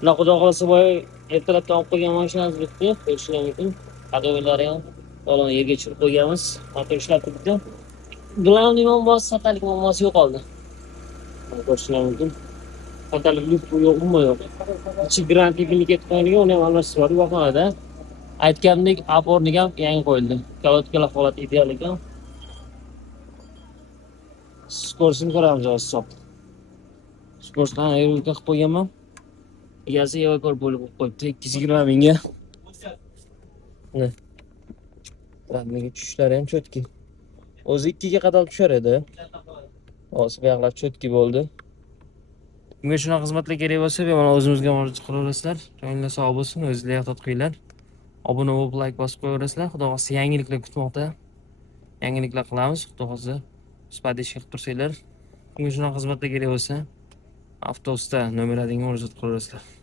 Bunaqa xudo xohlasa boy ertalabdan olib qo'ygan mashinamiz bitdi. Ko'rishinglar mumkin. Qadovilari ham falon yerga tushirib qo'yganmiz. Motor ishlab turibdi. Glavniy muammosi xatalik muammosi yo'qoldi. Ko'rishinglar mumkin. Xatalik yo'q, umuman yo'q. Ichi garantiya pili ketib qo'yilgan, uni ham almashtirish bor yo'qoladi. Aytgandek, opornik ham yangi qo'yildi. Kolodkalar holati ideal ekan. Skorsini ko'ramiz hozir hisob. Skorsdan aerolik qilib qo'yganman. Egasi evakor bo'lib qo'yibdi 220 mingga. Mana nega tushishlari ham chotki. O'zi 2 ga qadar tushar edi. Hozir bu yoqlar chotki bo'ldi. Bunga shunaqa xizmatlar kerak bo'lsa, bemalol o'zimizga murojaat qilaverasizlar. Joyinglar sog' bo'lsin, o'zingizlar ehtiyot qilinglar. Obuna bo'lib, like bosib qo'yaverasizlar. Xudo xolasa yangiliklar kutmoqda. Yangiliklar qilamiz, xudo xolasa. Sifatli qilib tursanglar. Bunga shunaqa xizmatlar kerak bo'lsa, avtobusda nomeratingga murojaat qilaverasizlar.